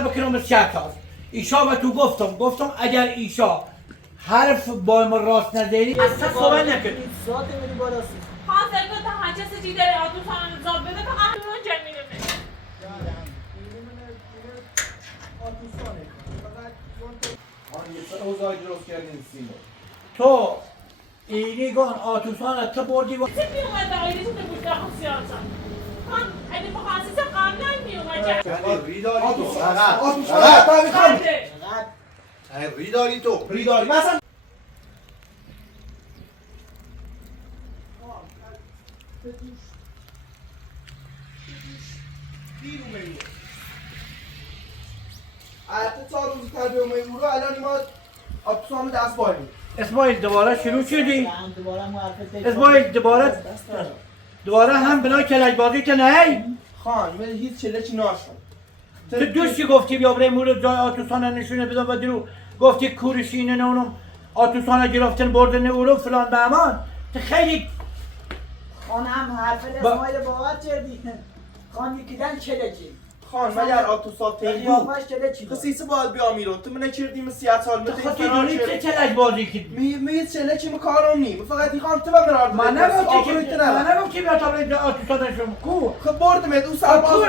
هم بکنم به شکاست ایشا و تو گفتم اگر ایشا حرف با ما راست نداری اصلا صحبت نکن ساعت میری بالا خان فکر تا هر چیزی چی داره آتو سان زاب بده که قهرمان جمیله تو اینی گان آتوسان تو بردی و چه میومد آیدی تو بود در سیاست خان اگه مخصص قبلا میومد ریداری تو ریداری مثلا تا روز تربیه میمورو الان ما آتوسان دست باریم اسماعیل دوباره شروع شدی دوباره معرفت اسماعیل دوباره هم بنا کلک بازی که نه خان من هیچ چله چی ناشم تو دوستی گفتی بیا برای مورد جای آتوسان نشونه بدم و درو گفتی کورشینه نه اونم آتوسان گرفتن بردن اورو فلان به امان تو خیلی خان هم حرف اسماعیل باور کردی خان یکیدن چله چی خان مگر آتوسان تیمو قیافش چله چی خصیص باید بیا میرو تو من چردیم 30 سال تو خودی دونی چه کلک بازی کردی می چله چی مکارم نیم فقط خان تو بمرار من نگم که بیا تا برای آتوسان نشون کو خب بردم او سرباز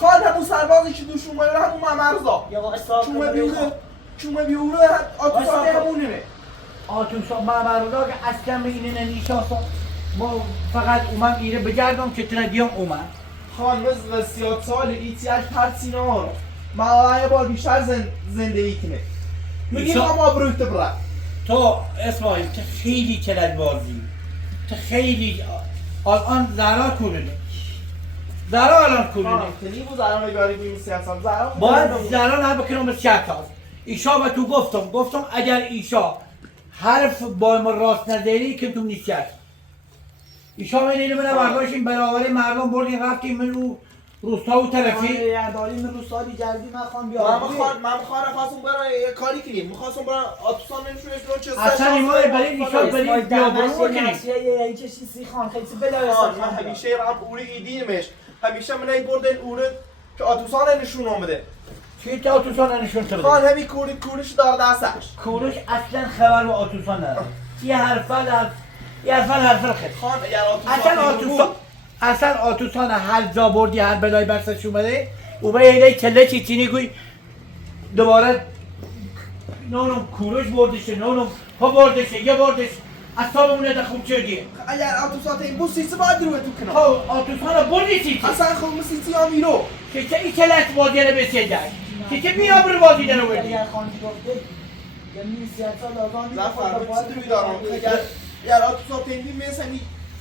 خان همون سربازی که دوشون میره همون ممرزا چون بیوره آتوسان همونه آتوسان مامرودا که اصلا به اینه نیشاسا ما فقط اومم ایره بگردم که تردیم اومم خان مثل 30 سال ایتیش ترسینا رو ما یه بار بیشتر زندگی کنه میگیم ما برویت برد تو اسماعیل تو خیلی کلک بازی تو خیلی الان زهرا کورونه زهرا الان کورونه تنی بود زهرا نگاری بیم 30 سال زهرا باید زهرا نه بکنم به شکاست ایشا و تو گفتم اگر ایشا حرف با ما راست نداری که تو نیست ایشا من اینو من برداشتیم برابر مردم بردیم رفتیم من رو روستا و طرفی یاداری من روستا جلدی من خواهم بیارم من خواستم برای کاری کنیم میخواستم برای آتوسان نمیشونش برای چه اصلا این ماه برای ایشا برای بیابرون بکنیم یه چه چیزی خان خیلی بلای من همیشه رم اوره ایدیمش همیشه من این بردن اوره که آتوسان نشون آمده چی تا آتوسان نشون تو خان همی کورش دار دستش کورش اصلا خبر با آتوسان نداره یه حرفل خیلی خان اگر اصلا آتوسان هر جا بردی هر بلای برسش اومده او به ایده کله چیچینی گوی دوباره نونم کوروش بردشه نونم ها بردشه یه بردش اصلا بمونه ده خوب چردیه اگر آتوسان این بو سیسی باید رو تو کنم ها آتوسان بردی چیچی اصلا خوب سیسی ها میرو که چه ای کلک بازی رو بسیده که چه بیا برو بازی رو بردی اگر خان گفته یعنی 30 سال آزان زفر بسید رو دارم اگر آتوسان این مثل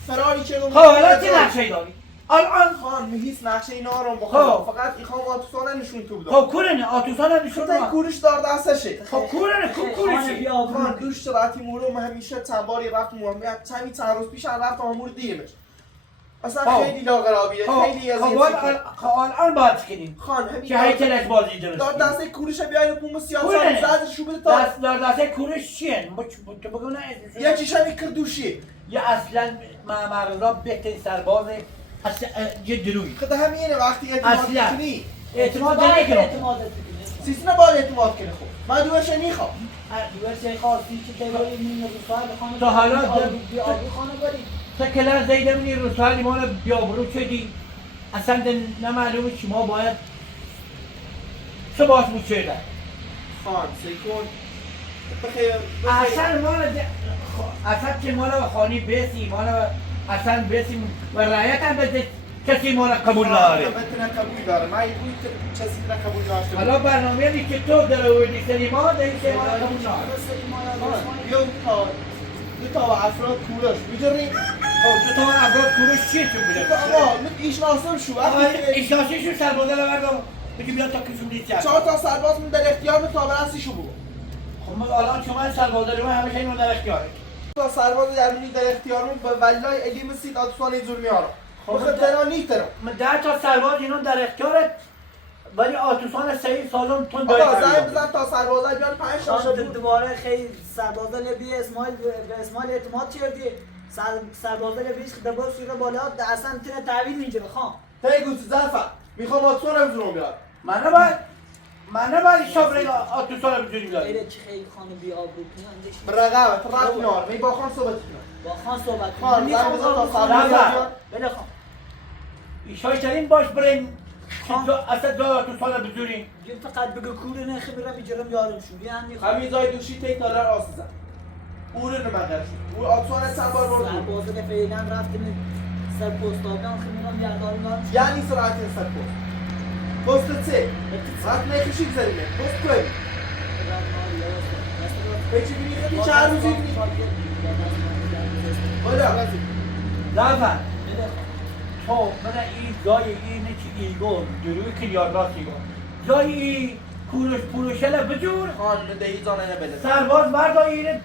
فراری کردم حالا چه نقشه داری؟ الان خان هیچ نقشه اینا رو بخوام فقط میخوام آتوسان نشون تو بدم خب کورنه آتوسان نشون تا کورش دار دستشه خب کورنه کورشی خان دوش راتی مورو من همیشه چند باری رفتم چند روز پیش رفتم امور دیمش اصلا خیلی لاغرابیه خیلی خب الان باید کنیم خان همین که هی کلک بازی درست دار دسته کورش بیاین بوم سیاست زد شو بده تا دار دسته کورش چیه؟ تو بگو نه یه چیشمی کردوشی یه اصلا ممرزا بهترین سرباز اصلا یه دروی خدا همینه وقتی اعتماد کنی اعتماد نکنم سیستم باید اعتماد کنه خوب من دوش نمیخوام دوست خاصی که تبایی من روسال بخوام تو حالا آبی خانه بریم تا کلاس زیده منی روسال ایمان بیابرو شدی اصلا نمعلومه چی ما باید چه باش بود شده خان سیکون بخیر اصلا ما اصلا که ما رو خانی بیسی ما رو اصلا بیسی و رایت هم بده کسی ما رو قبول نداره بتونه قبول داره من این بود کسی را قبول داشته حالا برنامه همی که تو در اوردی سری ما در این سری ما رو قبول نداره یا دو تا افراد کورش بجرین دو تا افراد کورش چیه تو بوده؟ آقا من ایشناسم شو ایشناسیشو سربازه رو بردم بگی بیاد تا کشون دید کرد 4 تا سرباز من در اختیار به تابرستیشو بود خب ما الان شما سربازه رو همیشه اینو در اختیاره تا سرباز درمونی در اختیار من به ولای اگه مسید آتوسان زور میارم بخاطر نیترم من 10 تا سرباز اینو در اختیارت ولی آتوسان سعی سالم تون آقا زنگ بزن تا سربازا بیان 5 تا شد دوباره خیلی سربازا لبی اسماعیل به اسماعیل اعتماد کردی سربازا لبیش دبر شده بالا اصلا تونه تحویل میگیره خان تای گوش زفر میخوام آتوسان رو زور بیارم من باید من نباید شابره آتوسان بزنیم داری غیره چه خیلی خانه بی آبرو کنی اندش برقبت رفت نار می با خان صحبت کنم با خان صحبت خان کنی زن بزن تا سرباز سرباز بیاد. بله خان ایشای ترین باش بریم اصلا جا آتوسان بزنیم جیم فقط بگو کوره نه خبرم میجرم یارم شو بیان میخوام همین زای دوشی تی تالر آسیزم او رو نمگر شد او آتوان چند بار برد سربازه فعلا رفتم سر پست آبیان خیلی‌ام یاددارم دارم یعنی سرعت سر پست پست سه رفت نکشید زمینه پست کوی پیچی بینی خیلی چهار روزی بینی بالا زفر تو من این جای این چی ایگو دروی که یادداشت ایگو جای این کورش پروشل بجور خان به ای زانه نبله سرباز مرد این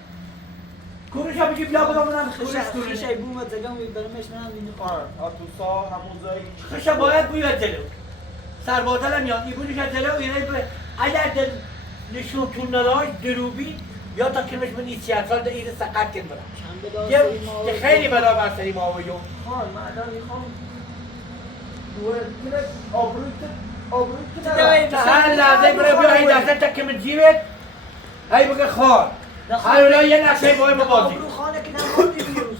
کورش ها بجی بلا بلا منم کورش کورش خشای بوم زدم و برمش منم بینی خان آتوسا همون زایی خشا باید بیاد جلو سرباز هم میاد این بودش از جلو اینه اگر دل نشونتون نداشت دروبی یا تا کمش من این 30 سال ده این سقط کن برم یه خیلی بلا بر سری ما و یو خان من الان میخوام دوه کنه آبروی کنه چند لحظه بره بیا این دسته تا کم جیبت هی بگه خان حالا یه نقشه باید ما بازی آبرو خانه که نماندی بیروز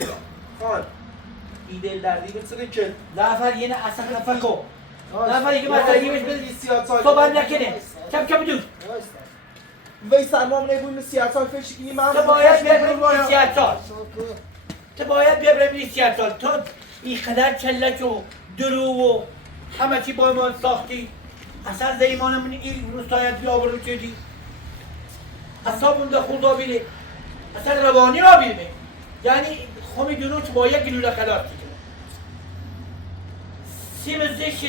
خان ای دل دردی بسره که نفر یه نه اصلا نفر کو نفر یه مثلا یه بشه سیاد سال صحبت نکنه چپ چپ دو وی سرمام نگویم سیاد سال فکر کنی من تو باید ببریم 30 سال تو باید ببریم 30 سال تو این قدر چلک و درو و همه چی با ما ساختی اصلا زیمان من این روستایت بیا برو چدی اصابون ده خدا بیره اصلا روانی را بیره یعنی خمی درو تو با یک گلوله خلاف دیگه سیم زشت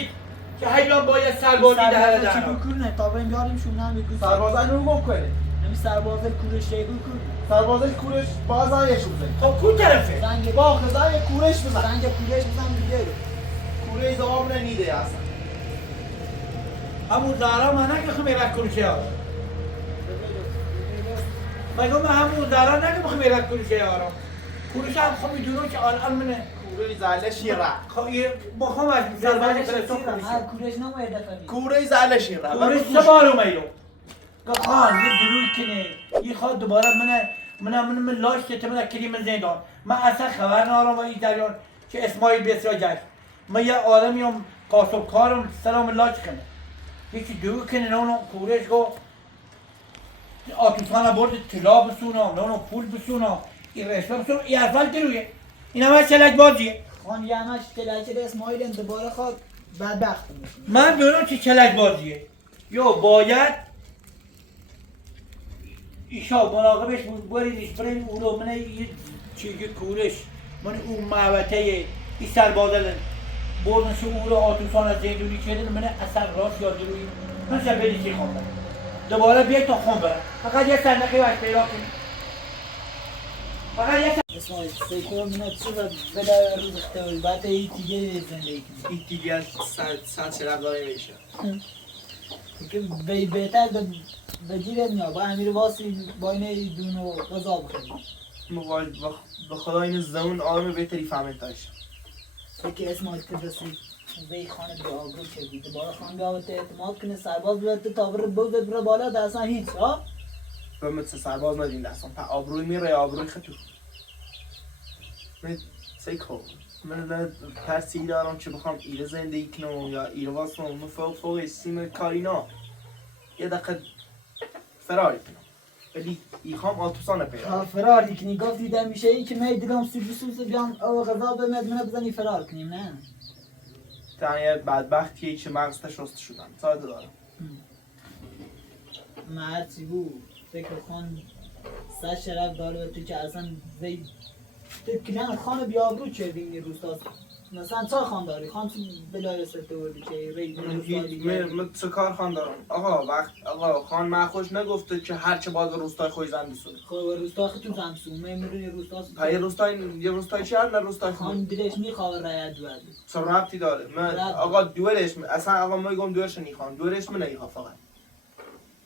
که حیلان باید سربازی ده هر چی دهنا بکنه تا بریم بیاریم شونه میگو سربازن رو گم کنه نمی سربازه کورش شیگو کن سربازش کورش بازن یه شو بزنی خب کون طرفه زنگ با خزن یه کورش بزن زنگ کورش بزن دیگه رو کوره زوام نیده اصلا همون زهرا منه که خمی رد کنشه ها مگه همون زهرا نه که بخمی رد کنشه ها کنشه هم خمی دونو که الان منه کوره زلش یه رد با خمش سربازی فرستون هر کنشه کورش نماید دفعه کوره زلش یه رد کورش سه بار اومیدو که خان یه دروی کنه یه خواد دوباره من لاش که من کلی من زندان من اصلا خبر نارم با این جریان که اسماعیل بسیار جشت من یه آدمیم کاسب کارم سلام لاش کنه یکی دروی کنه نونو کورش گو آتوسان برد طلا بسونم نونو پول بسونم این رشوه بسونم این اول درویه این همه چلک بازیه خان یه همش تلکه اسماعیل دوباره خواد بدبخت میشه من بیانم که چلک بازیه یا باید ایشا مراقبش بود بریدش برین اونو من یه چیزی کورش من اون معوته ای سربازلن بردنش اون رو آتوسان از زندونی کردن من اصلا راست یاد روی من شب بدی چی خوام برم دوباره بیای تا خون برم فقط یه صندقی باش پیدا کنی فقط یه اسماعیل سیکور منو چه بلا روز اختیاری بعد ای دیگه زندگی کنی این دیگه سن چرا داره میشه که بهتر به جیرت میاد با امیر واسی با اینه دون و غذا بخوریم به خدا این زمان آدم بهتری فهمید داشت که اسماعیل تدرسی وی خانه بی آبرو کردی دوباره خانه بی آبرو اعتماد کنه سرباز بیاد تا بره بوزد بره بالا در اصلا هیچ ها به مثل سرباز ندین دستم پا آبروی میره آبروی خطور من سیکو من نه ترسی دارم که بخوام ایره زندگی کنم یا ایره واسم من فوق سیم کارینا یه دقیقه فراری کنم ولی ایخوام آتوسانه پیدا فرار کنی گفتی در میشه ای که می دیدم سوسوس بیام او غذا بمد منو بزنی فرار کنیم نه تنیه بدبختیه که مغزش رست شدن ساده دارم مرچی بود فکر خان سه شرف داره تو که اصلا زی کلان خان بیابرو چه دینی روستاست مثلا چه خان داری خان تو بلای سته وردی که ری من چه کار خان دارم آقا خان من خوش نگفته که هرچه باز روستای خوی زن بسونه خب روستا تو زن سومه میرونی روستاست یه روستای چی هر نه روستای خان خون دیرش میخواه رایت دوید چه ربطی داره من آقا دورش اصلا آقا ما میگم دورش نیخوام دورش من نیخوام فقط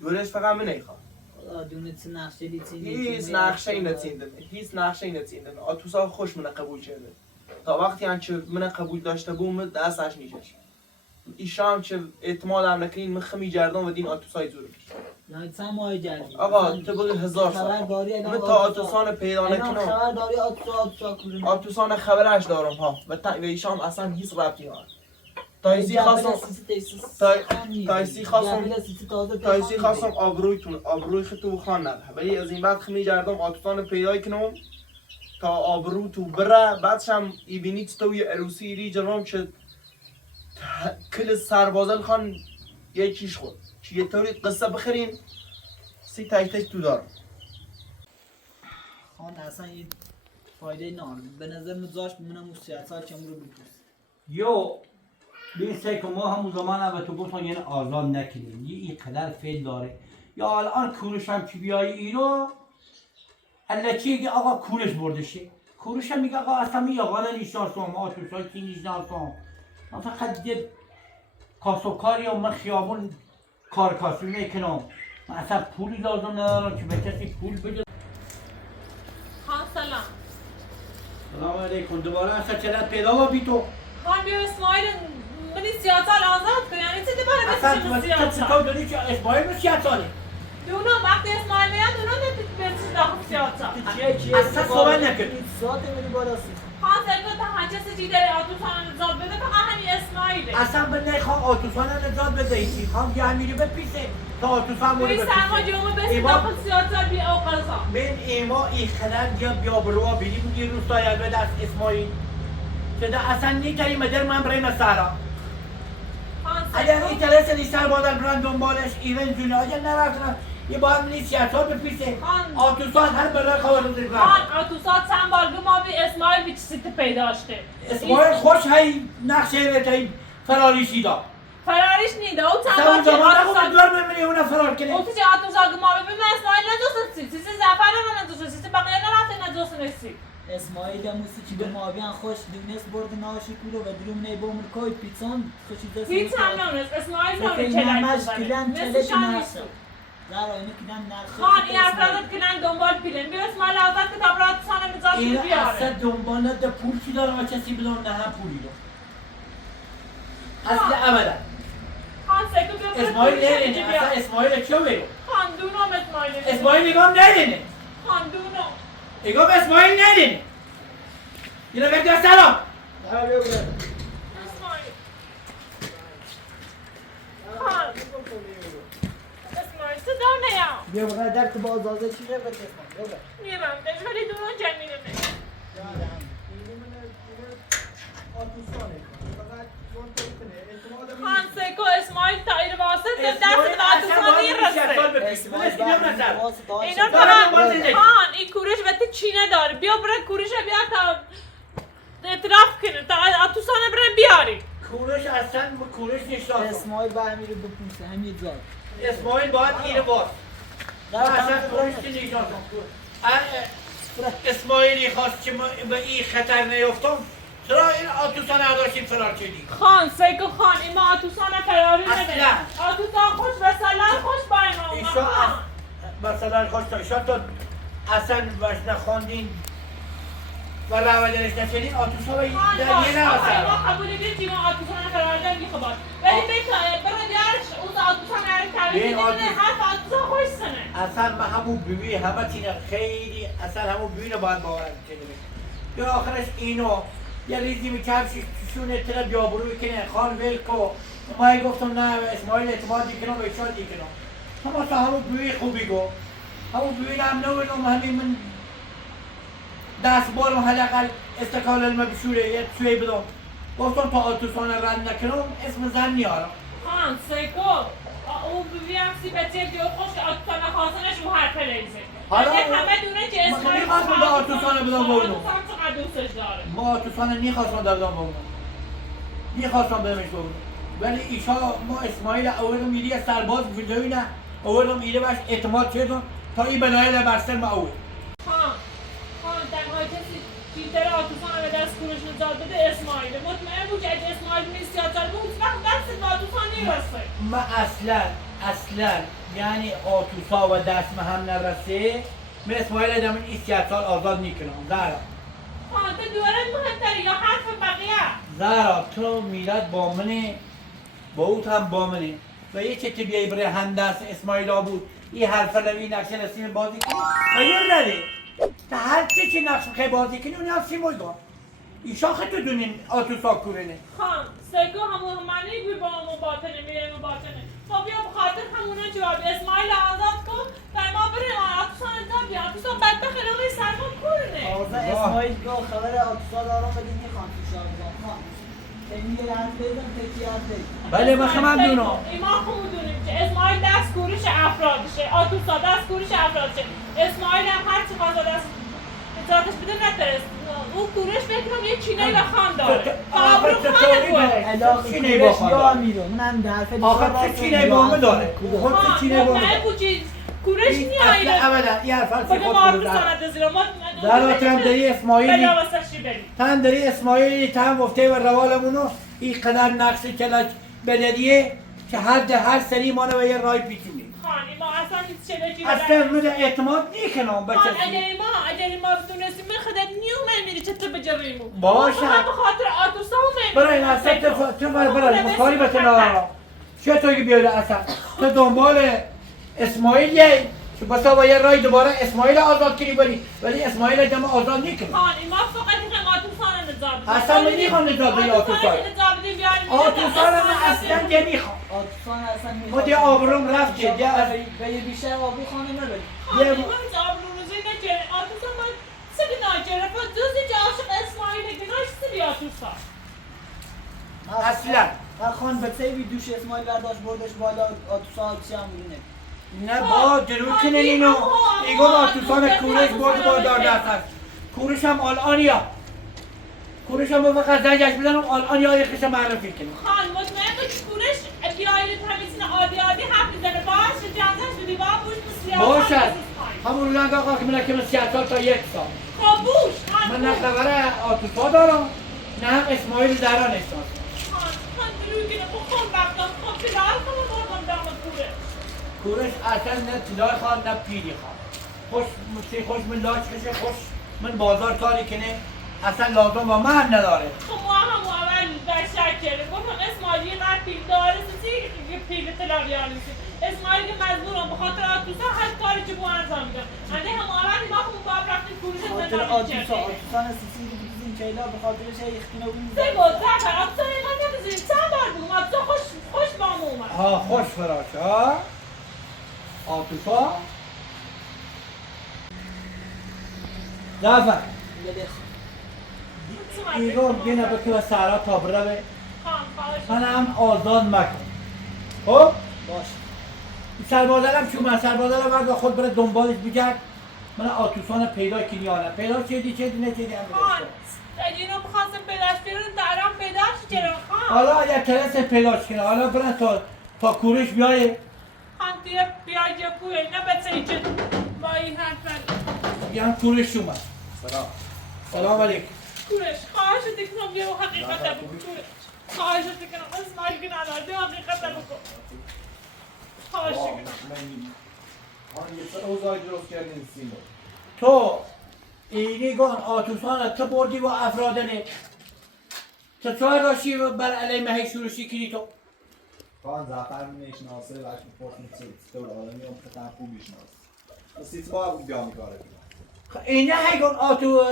دورش فقط من نیخوام دونه چه نقشه لیتینی هیچ نقشه نتیندم آتوسا خوش من قبول کرده تا وقتی هم که من قبول داشته بوم دستش نیشش ایشا هم چه اعتماد هم نکنین مخ میگردم و دین آتوسای زور یعنی چند ماه جردی آقا تو بگو 1000 سال خبرداری من تا آتوسان پیدا الان نکنم خبرداری آتوسا کجا آتوسان خبرش دارم ها و ایشا هم اصلا هیچ ربطی نداره تایسی خواستم تایسی خواستم آبروی خطو خان نده ولی از این بعد خمی جردم آتوسان پیدا کنم تا آبرو تو بره بعدش هم ایبینی تو یه عروسی ایری جرام چه کل سربازل خان یه چیش خود چه یه طوری قصه بخرین سی تک تو دارم خان اصلا یه فایده نار به نظر مزاش بمونم اون سیاست چمون رو بپرس یو بین سیکو ما همون زمان هم تو گفتن یعنی آزاد نکنیم یه این قدر فیل داره یا الان کورش هم که بیایی اینو الکی که آقا کورش برده شه کورش هم میگه آقا اصلا می آقا نیشناسم آتوسای کی نیشناسم من فقط یه کاسوکاری و من خیابون کارکاسی میکنم من اصلا پولی لازم ندارم که به کسی پول بده خان سلام سلام علیکم دوباره اصلا چرا پیدا با بی تو خان بیا اسماعیل منی سیاست آزاد کن یعنی چی دوباره اصلا بسیشم تو سیاست چطور داری که اسماعیل رو سیاساله دونو وقتی اسماعیل میاد دونو نتید برسید داخل سیاست اصلا صحبت نکن ساعت میری بالا سی خان سلگو تا هچه سجی داری آتوسان نزاد بده فقط همین اسماعیله اصلا به نخواه آتوسان رو نجات بده ایچی خواهم یه همیری بپیسه تا آتوسان رو توی سرما بپیسه جمعه بسید داخل سیاست بی اوقازا من ایما ای خلال بیا بروا بیلی بودی روستایی به دست اسماعیل که ده اصلا نیتایی مدر من برای مسارا خان اگر سلگو این تلسه نیستر بادر برن دنبالش ایون جونه اگر نرفتن یه باید منی سیاست بپیسه آتوسان هر برای خواه رو زیر خان آتوسات چند بار ما بی اسماعیل بی چیزی پیداشته اسماعیل خوش های نقشه رتایی فراریشی دا فراریش نیده او چند اصلا بار اون که زمان نخواه آتوسات دور میمونی اونه فرار کنه او چه آتوسات ما ببین اسماعیل ندوست سیسی زفر رو ندوست سیسی بقیه نرفته ندوست نسی اسماعیل موسی چی به مابیان خوش دونست برد ناشی کولو و دروم نه بومن کوی پیتزان خوشی دست هیچ هم نونست اسماعیل فکر نونست این کلک همش بزنه کلن مثل کلک شان نرسه نیستو زارا اینو کلن نرسه خان این افرادت کلن دنبال پیلن بیا اسماعیل آزاد که تبرات سانه مزاد این اصلا بیاره دنبالت ده پول چی دارم و کسی بدون نه هم پولی دارم اصلا ابدا خان سکو بیا اسماعیل نرینه اصلا اسماعیل چه بگو خان دونم اسماعیل اسماعیل نگام نرینه خان دونم نگام اسماعیل نرینه یه نفر دست سلام اسماعیل خان اسماعیل صدا نیام بیا بقیه در تو بازازه چی رو بکشم بیا بقیه میرم دشوری دونم جمیله نه خان سکو اسماعیل تا ایر واسط به دست آتوسانی رسه اینا فقط خان این کورش وقتی چینه داره بیا برای کورش بیا تا اعتراف کنه تا آتوسان برای بیاری کورش اصلا کورش نشتاسم اسماعیل با همین رو بپوسه همین جا اسماعیل باید ایره باز اصلا کورش نشتاسم اسماعیلی خواست که به این خطر نیفتم چرا این آتوسان نداشتیم فرار چیدی خان سیکو خان این ما آتوسان فراری اصلا. نده آتوسان خوش و سلام خوش با ایشا مثلا خوش تا ایشا تا اصلا باش نخوندین و رولنش نشدین آتوسا و خان در باش یه نه ما اصلا قبول بیتی ما آتوسان فراری نمی خبار ولی بکنه برای دیارش اون آتوسان فراری این نمی حرف آتوسان خوش سنه اصلا من همون بیوی همه تینه خیلی اصلا همون بیوی رو باید باورم کنه یا آخرش اینو یه ریزی میکرد شونه تره بیابرو کنه خان ویلکو ما گفتم نه اسماعیل اعتماد دیکنم و ایشان دیکنم هم اصلا همون بیوی خوبی گو همون بیوی هم نوینم همین من دست بارم حداقل استقال علمه بشوره یه سوی بدم گفتم تا آتوسان رد نکنم اسم زن نیارم خان سیکو او بیم سی بچه دیو خوش که آتوسان خواستنش او حرف لیزه حالا اگه او- همه دونه که ما اسماعیل نمی‌خواستم به آتوسان بدم بولم. آتوسان چقدر دوستش داره ما آتوسان نیخواستم دادم بگم نیخواستم بدمش بگم ولی ایشا ما اسماعیل اولم میری سرباز فیلدوی نه اولم ایره باش اعتماد کردم تا این بلایل برسل ما اول خان تنها کسی چیتر آتوسان به دست کورش نجات بده اسماعیل مطمئن بود که اگه اسماعیل نیست یا چرا بود وقت دست به آتوسان نیرسه ما اصلا یعنی آتوسا و دست ما هم نرسه من اسماعیل دم این 30 سال آزاد میکنم زارا خان تو دوره مهمتری یا حرف بقیه زارا تو میلاد با من با او هم با منه و یه چه که بیایی برای همدست اسماعیل بود این حرف لوی نقش نسیم بازی کنی خیلی نده تا هر چه نقش خیلی بازی کنی اونی هم سیموی گاه ایشا خیلی تو دونین آتوسا کورنه خان سگو همون منی بی با مباطنه میره مباطنه ما بیا بخاطر همونه جواب اسماعیل آزاد کن در ما بریم آتوسا انجام بیا آتوسا بدبخت روی سرما کورنه اسماعیل گاه خبر آتوسا دارم بدین یه خان تو شارگاه خان تیمی رنگ بیدم تکی هم بید بله من خمم دونم ایمان خود دونیم که اسماعیل دست کورش افرادشه آتوسا دست کورش افرادشه اسماعیل هم هر چی خواسته دست اجازهش بده نترست اون کورش بکنم یه چینه‌ای و خان داره آبرو خانه بوده علاقه چینه کورش با یا امیرو منم در فیلم آخه چه چینه با همه داره خود چه چینه با همه کورش نیایی اصلا ابدا این حرف هست بگه خود مارو کورش سند زیرا ما در تو هم داری اسماعیلی بلا واسه شی بریم هم داری اسماعیلی تا هم گفته و روالمونو این قدر نقص کلاش بدهدیه که هر سری مانو و یه رای پیچونی خانی ما اصلا هیچ چلجی اصلا من اعتماد نیکنم بچه اگر ما بدونستیم من خودت نیومه میری چطور بجویمو باشه. هم بخاطر آتوسا هم برای این اصلا تو برای مخاری بتنا چه توی بیاره اصلا تو دنبال اسماعیل یه که بسا با یه رای دوباره اسماعیل آزاد کنی بری ولی اسماعیل جمع آزاد نیکنه خانی ما فقط این آتوسا رو نجات بدیم اصلا من نیخوام نجات بدی آتوسا آتوسا رو من اصلا یه نیخوام آتوسان اصلا ما میخواد دیگه آبروم رفت که دیگه از به یه بیشتر آبرو خانه نبریم خانی ما هیچ آبروزی نجره آتوسا ما سگی نجره با دوزی جا عاشق اسماعیل گناش سری آتوسا اصلا من خان به سیوی دوش اسماعیل برداشت بردش بالا آتوسان چی هم بودونه نه با جلو کنن اینو ایگو آتوسان کورش برد با دار دست کورش هم آلانیا کورش هم فقط زنجش بزنم آلانیا یکیش معرفی کنم خان مطمئن بود کورش بیایید تمیزین عادی حرف بزنه باش جنزش بدی با بوش بسیار باشد همون رنگ آقا که من که 30 سال تا 1 سال خب بوش من نه خبر آتوسا دارم نه هم اسماعیل دران احساس خان دروگینه خون وقتا خب پیلال کنم بردم دام کورش کورش اصلا نه تلای خواه نه پیری خواه خوش من لاش کشه خوش من بازار کاری کنه اصلا لازم با من نداره خب ما هم اول در شک کرده گفتم اسماعیل یه قد پیل داره که پیل تلاویانی اسماعیل که مجبورم بخاطر آتوسا هر کاری که بو انجام میدم انده هم اول ما خب باید رفتیم کورش خاطر آتوسان سیسی رو بگیزیم چیلا به خاطرش اختینا بگیم سگو زفر آتوسا اینقدر نمیزیم چند بار بگم آتوسا خوش با هم اومد ها خوش فراشه ها آتوسا زفر ایران گنه به که سهرا تابره به من هم آزاد مکن خب؟ باش سربازرم چون من سربازرم ورد خود بره دنبالش بگرد من آتوسان پیدا کنی آنم پیدا چیدی نه چیدی هم خان اینو بخواستم پیداش بیرون درم پیداش چرا خان حالا اگر کلاس پیداش کنه حالا برن تا کورش بیایه خان دیگه بیاید یا کوه نه بچه که با این حرف بیان کورش اومد سلام علیکم کورش خواهش دیکنم یه حقیقت بگو کورش خواهش دیکنم اسماعیل که ندارد یه حقیقت بگو خواهش دیکنم تو اینیگان آتوسان تو بردی با افرادنه تو چه راشی بر علی مهی شروشی کنی تو خان زفر میشناسه و اش میپرسیم چه آدمی هم خطر خوب میشناسه سیت با بود بیا میکاره اینه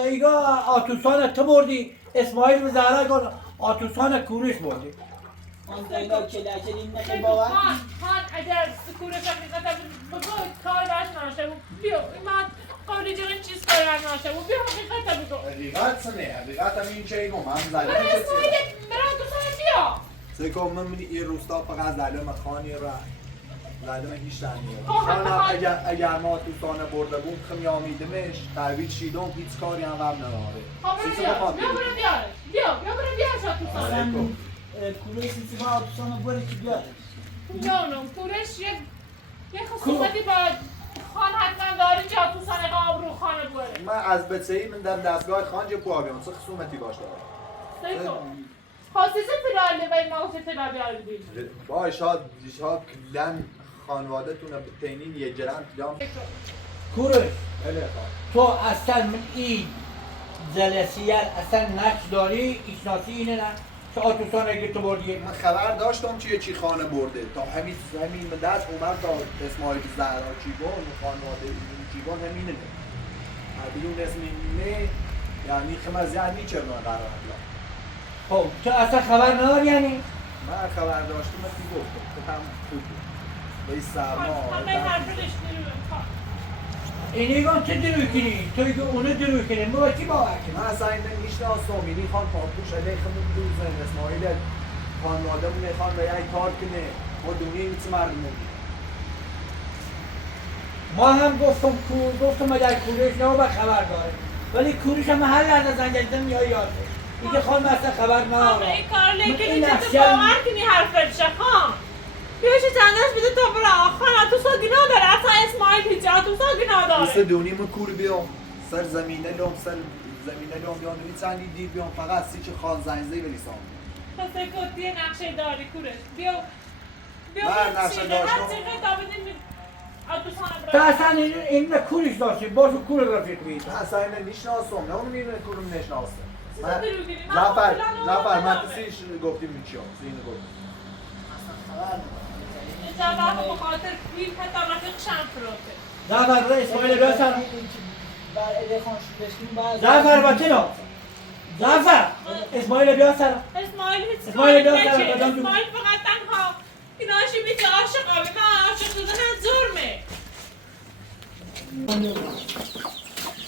هیگان آتوسان تو بردی اسماعیل و زهرا گان آتوسان کورش بردی آن دیگه کلی نکه بگو باور خان اگر کورش حقیقت بگو کار باش ناشه بیا من قولی جغن چیز کار ناشه بیا حقیقت بگو حقیقت سنه حقیقت هم این چه ایگو من برای اسماعیل برای آتوسان بیا سیکو من منی این روستا فقط ظلم خانی را ظلم هیچ تنیه خب، خان اگر ما توسانه برده بوم خمیامیدمش قلبی چیدم هیچ کاری هم قبل نداره بیا برو بیارش آتوسان اصلا کلوی سیسی با آتوسان رو بره که بیاره نه کورش یه خصوصیتی با خان حتما داره که آتوسان آبرو خانه بره من از بچه‌ای من در دستگاه خان جو پاگم چه خصومتی باش داره سیکو خاصیزه پیلاله و این موضوع پیلاله بیاری با شاد کلن خانواده تونه بتینین یه جرم پیدام کورش بله تو اصلا من این جلسیت اصلا نقش داری ایشناسی اینه نه که آتوسان اگه تو بردی من خبر داشتم که چی خانه برده تا همین دست اومد تا اسماعیل زهرا چیبان خانواده این چیبان همینه بدون اسم اینه یعنی خمز یعنی چه من قرار خب تو اصلا خبر نداری یعنی؟ من خبر داشتم مثل گفتم تو هم خوب بود به این سرما همه حرفش نمی‌رم. اینیگان چه دروی کنی؟ توی که اونو دروی کنی ما با چی باور کنی؟ من اصلا این میشناسم اینی خان پاپوش علیه خمون دوزن اسماعیل خانواده مونه خان به یک کار کنه ما دونی میتونه مردم بودیم ما هم گفتم اگر کورش نه با خبر داره ولی کورش هم هر لحظه زنگ زدم میای یاده دیگه خان اصلا خبر نداره این کار لیکنی این چه تو نقشه- باور کنی حرفت شه خان بیاشه چندش بده تا برا خان تو سا گناه داره اصلا اسماعیل هیچی تو سا گناه مثل داره دونی من کور بیام سر زمینه لوم بیام دونی چندی دیر بیام فقط سی که خان زنزهی بلیسام پس کتی نقشه داری کورش بیا من نقشه داشتم. هر چیزی تا بدیم تو اصلا این کورش داشتی باشو کور رفیق بید من اصلا اینه میشناسم نه اونو میرونه کورم نشناسم چیزا دروی کنی؟ من زفر فلان من آدم تسیش گفتیم میچیام اینو گفتیم جواب بخاطر فیل حتی رفیق شم فروته زفر برای اسماعیل بیاسر زعفر زفر با چه زفر اسماعیل بیاسر اسماعیل هیچ اسماعیل کاری بیاد نکرد. سر بدن تو. اسماعیل فقط تنها ایناشی میگه عاشق آبی من عاشق شدن ظلمه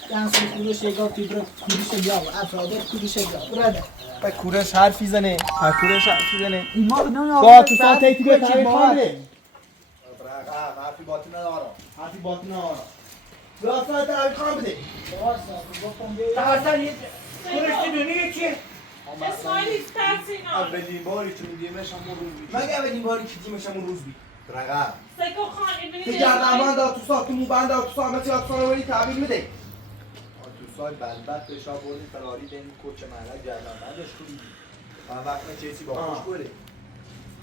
دنس کورش یگاه توی برو کورش بیا افراده کورش بیا براده و کورش حرفی زنه کورش حرفی زنه ایما نه با تو ساعت ایتی بیا تحویل خان بده حرفی باطی ندارم حرفی باطن ندارم بیا ساعت تحویل خان بده تو اصلا یه کورش میدونی چیه؟ اسماعیل هیچ ترسی نداره اولین باری که میدیمش همون روز میشه مگه اولین باری که تیمش همون روز بی رقم سکو خان این تو بینید گردنبند تو ساعت تو موبند تو ساعت متی آتسان ولی تحویل میده تو سال بدبخت بشا بردیم فراری دیم کوچ محلت گردن بندش خوبی من وقت چیزی با خوش بره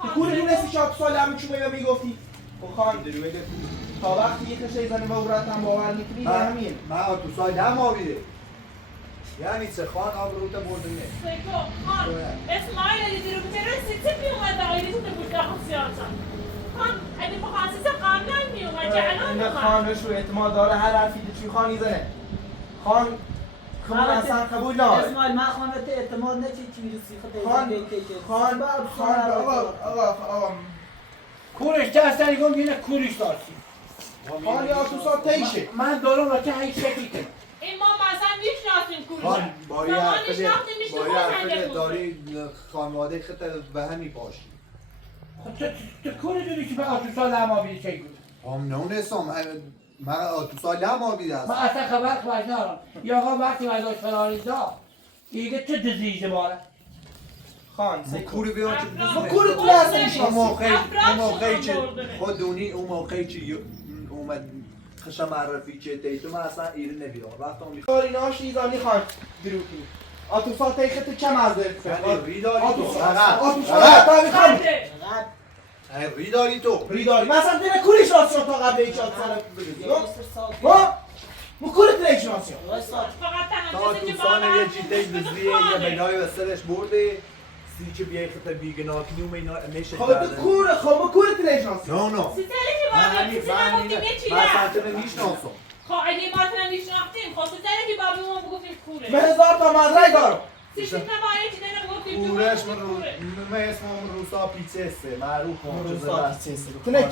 تو کوری دونستی که آتسان همین چوبه میگفتی خب خان درویده تا وقتی یه کشی زنی و اورت هم باور میکنی همین من تو سال هم آبیده یعنی سه خان آب رو تا بردنه سکو خان اسماعیل اگه دیرو بچره سیتی میومد آیدی تو بود داخل سیاسا خان اگه مخصص قبلا میومد چه الان این اومد خانش رو اعتماد داره هر حرفی که چی خان میزنه خان خان اصلا قبول نداره اسماعیل من خانت اعتماد نه چی میرسی خان آقا کورش تو اصلا نگم یه کورش داشتی خان یا تو ساعت تیشه من دارم را چه هیچ شکلی کنم این ما مثلا میشناسیم خان کورش با یه حرفه داری خانواده خط به همی پاشی تو کور دونی که به آتوسال هم آبیده چه بود؟ هم نونستم من تو سال هم آبیده من هست اصلا خبر ندارم یا آقا وقتی ازش فراری دا دیگه چه دزیجه باره خان ما کوری بیان که ما کوری تو هستن اون موقعی افراد که شدن بردنه. خود دونی اون موقعی که اومد خشم معرفی که دیتو من اصلا ایره نبیدم وقتا می کاری ناش ایزانی خان دروکی آتو ساعت تیخه تو چه مزده ریداری تو آتو ساعت تحویل خان بده ریداری تو ریداری مثلا دیگه کوری شناسیون تا قبل ایچ آت سال ما کوری تلیک شناسیون فقط تا تنها چیزی که توفان باور یه چیزی می‌کنه بزویه یه خانه. بلای به سرش برده سی که بیای خط بیگناه کنیم اینا میشه خب تو کوره خب ما کوری تلیک شناسیون نه چیزی که باور چیزی نگفتیم یه چیزی من هست. سنتون میشناسم خب اگه ما تنها میشناختیم خب چیزی که بابی ما بگفتیم کوره من هزار تا مزرعه دارم چیزی که ما یه چیزی نگفتیم که کورش بگفتیم کوره من اسمم روسا پیچسته معروف تو نه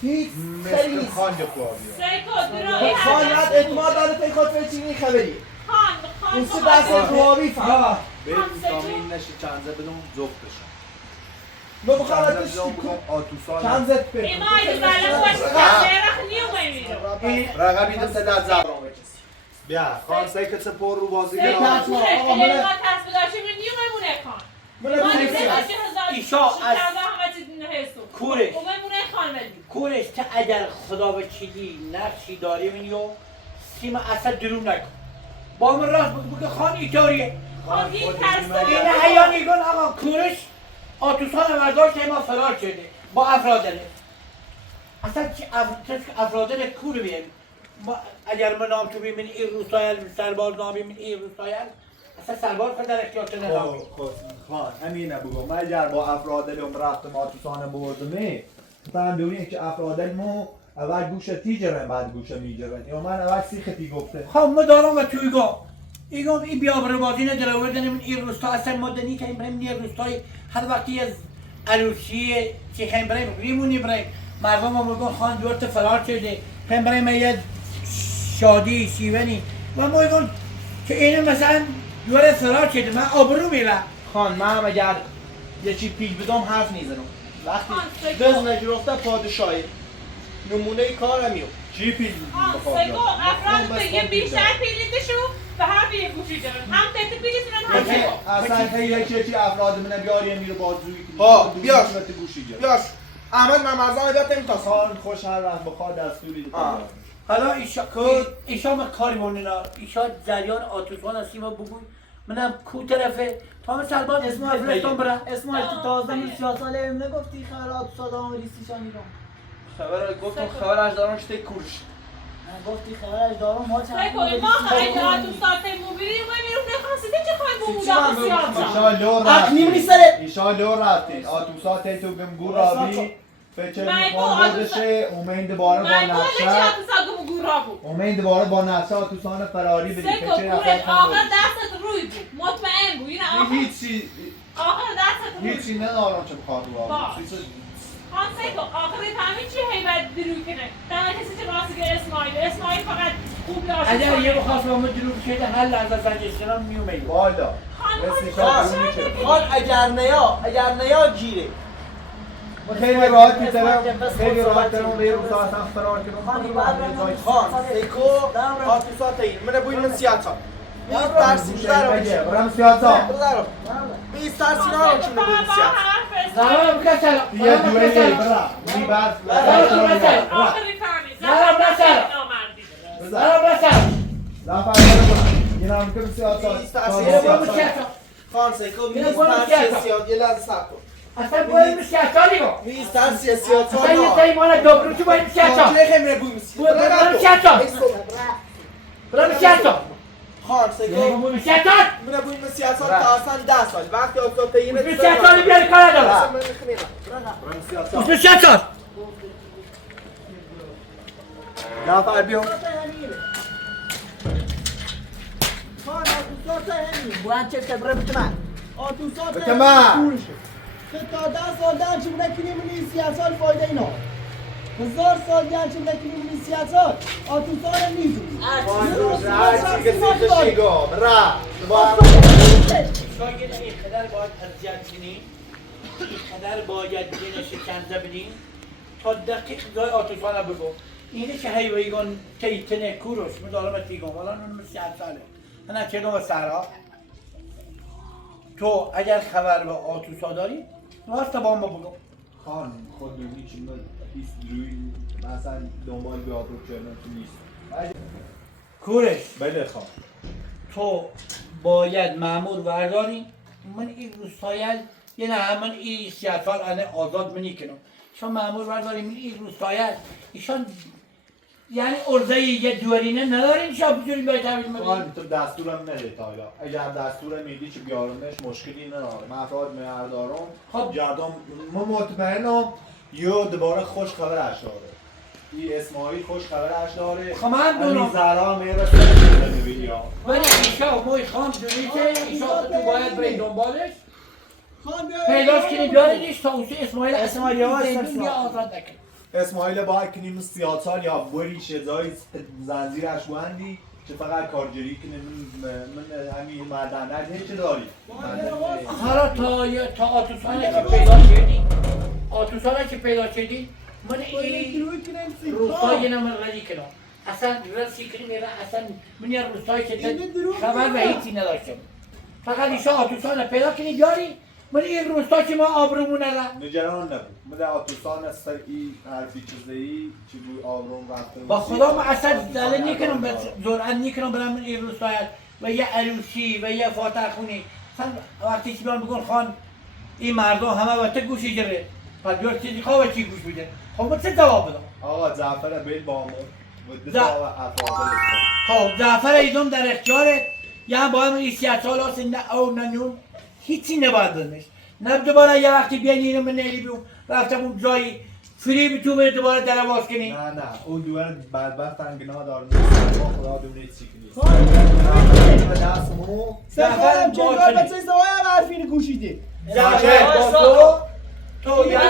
تیز مثل خیلی خان خوابی سیکو درو خان رد اعتماد داره تا خود به چینی خبری خان اون سه دست روابی فهم بریم کامین نشه چنزه بدون زفتشم ما بخواه چنزه بدون آتوسال چند زد به ایما ایده زرده باشی که رخ نیومه میرو رقمی دو سه دست زبران بچست بیا خان سیکت پر رو بازی سیکو گرام کوره اگه ما تصف داشتیم نیومه مونه خان من ما نمی‌دونم. دیگه داشتیم ایشا از همه چیز نهستو کوره. اومه مونه خان بدیم کورش که اگر خدا به چیزی نقشی داری منیو سیما اصلا درون نکن با من راست بگو خان ایتاریه خب این این ترسا حیا میگن آقا کورش آتوسان ورداشت ما فرار شده با افرادنه اصلا چی افرادن کور بیایی اگر من نام تو بیمین این روسایل سرباز نامی من این روسایل اصلا سرباز خود در اختیار شده نبود. خب خان همینه بگم من اگر با افرادلم رفتم آتوسانه بردمه فهمیدونی که افرادلمو اول گوش تیجرن بعد گوش میجرن یا من اول سیختی گفته خب ما دارم و توی ایگم این بیابر بازی نداره وردن من این روستا اصلا مدنی که بریم این روستای هر وقتی از عروسی چی خیم بریم ریمونی بریم مردم هم بگن خان دورت فرار شده خیم بریم یه شادی شیونی و ما بگن که اینو مثلا دور فرار شده من آبرو میره خان من هم اگر یه چی پیش بدم حرف نیزنم وقتی خان، دز نگرفته پادشاهی نمونه کارمیو چی پیل سگو افراد دیگه بیشتر پیلیدشو و هر یه گوشی دارن هم تک پیلیدشون هم سگو اصلا که چی افراد منه بیاری میره بازوی ها بیاش گوشی گرد بیاش احمد من مرزان داد نمیتاسم خان خوش هر وقت بخواد دستوری حالا ایشا ما کاری بونینا ایشا جریان آتوسان هستی ما بگوی منم کو طرفه تا من سرباز اسماعیل فرستان برم اسماعیل تو 12 ساله ام نگفتی خبرات صدام ریسیشان ایران خبر گفتم خبرش دارم شده کورش گفتی خبرش دارم ما چند سگو این ما خیلی آتوسان موبیلی و میرون نخواستیده چه خواهی بودا بسیار ایشا لو اقنیم رفتین نیستره ایشا لو رفتین آتوسات تو گم گورابی فچر میخوان بودشه اومین دوباره با من گوله چه نقشه آتوسان گورا بود اومین دوباره با نقشه آتوسان فراری بدی سگو فچر کورش آخر دستت روی بود مطمئن بود این آخر هیچی آخر دستت روی هیچی ندارم چه بخواد رو باش. خان سگو آخر فهمید چی هیبت دروی کنه در کسی چه راستی که اسماعیل فقط خوب داشت اگر یه بخواست با ما دروب شده هر لحظه زنجشتران میومید والا خان اگر نیا گیره خیلی راحت میتونم خیلی راحت دارم به رو ساعت هم فرار کنم خان سیکو آتوسات این من بوی من سیاتا بیست ترسی بزرم برم سیاتا بزرم بیست ترسی نارم چون بوی سیاتا زرارم بکسر یه دویلی برا می بس آخری فهمید زرارم بکسر نامردی زرارم بکسر زفر برم این هم کنم سیاتا بیست ترسی میره برو سیاتا سیاتا خان سیکو میره بیست برو ترسی سیاتا. سیاتا یه لحظه سب کن اصلا باید سیاتا نگو بیست ترسی سیاتا اصلا یه سری مال دوبرو که باید سیاتا خان چه خیلی بوی برو سیاتا برو سیاتا خان سیکو برو سیاتا من بوی من سیاتا تا اصلا 10 سال وقتی آتوسات این برو سیاتا رو بیاری کار دارم برم سیاتا برو سیاتا زفر بیام خان آتوسات همین بلند چه تبره بتمن آتوسات بتمن. که تا 10 سال در چه بوده کنیم این سیاسات فایده اینا 1000 سال در چه بوده کنیم این سیاسات آتوسات نیزی هر چی که سیخ شیگا برا شاید اینقدر باید اذیت کنیم اینقدر باید یه شکنجه بدیم تا دقیق جای آتوسانه بگو اینه که هیویگان تیتنه کوروش مدارم تیگم الان اون مثل ساله من چه دوم سرا تو اگر خبر به آتوسا داری واسه با ما بگو خان خود دونی چی من بیست روی مثلا دنبال بیاد رو چرنم تو نیست کورش بله خان تو باید مأمور ورداری من این روستایل یه نه من این سیاسال انه آزاد منی کنم شما مأمور ورداری من این روستایل ایشان یعنی ارزه یه دوارینه ندارین شما بجوری باید تحویل مبینید خان تو دستورم نده تا حالا اگر دستور میدی چه بیارمش مشکلی نداره من افراد مهردارم خب. جردم من مطمئنم یه دوباره خوش خبرش داره این اسماعیل خوش خبرش داره خب من دونم. این زهرا میرسه به ویدیو ولی ایشا موی خان دونی که ایشا تو باید بری دنبالش خان بیا پیداش کنی بیاریدش تا اون اسماعیل اسماعیل یواش زندون سرسان. یا آزاد نکنی اسماعیل باید کنیم 30 سال یا بری شزای زنجیرش بندی که فقط کارگری کنیم من همین مردنه چه داری؟ حالا تا آتوسانه که پیدا شدی آتوسانه که پیدا شدی من این روستای من ردی کنم اصلا رسی کنیم میره اصلا من یه روستای که خبر به هیچی نداشتم فقط ایشا آتوسانه پیدا کنی بیاری من این روستا که ما آبرومون ندارم نگران نبود من آتوسان از سر این حرفی چیزی چی بود آبروم رفته با خدا من اصلا دله نیکنم زرعن نیکنم برم من این روستایت و یه عروسی و یه فاتح خونی اصلا وقتی چی بیان بگن خان این مردم همه وقت گوشی جره پس بیار چیزی خواه چی گوش بیده خب من چه جواب بدم آقا زعفر بیل با ما و ز- دفاع و افراد خب زعفر ایدم در اختیارت یا با هم ریسیت سال هست نه او نه نون هیچی نباید بزنش نه دوباره یه وقتی بیان اینو من نیلی بیون رفتم اون جایی فری بی تو بره دوباره در باز کنی نه نه اون دوباره بدبخت انگناه دار خدا دونه چی کنی دستمو سفرم چه کار بچه سوای هم حرفی گوشیدی زفر با تو یه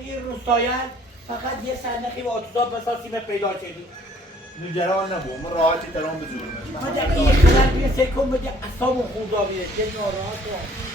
این روستایان فقط یه صندقی با آتوزاب بساسیم پیدا شدی نگران نبود ما راحتی ترام بزورم ما در این خلال بیه سکن بده اصابون خودا بیه یه ناراحت کن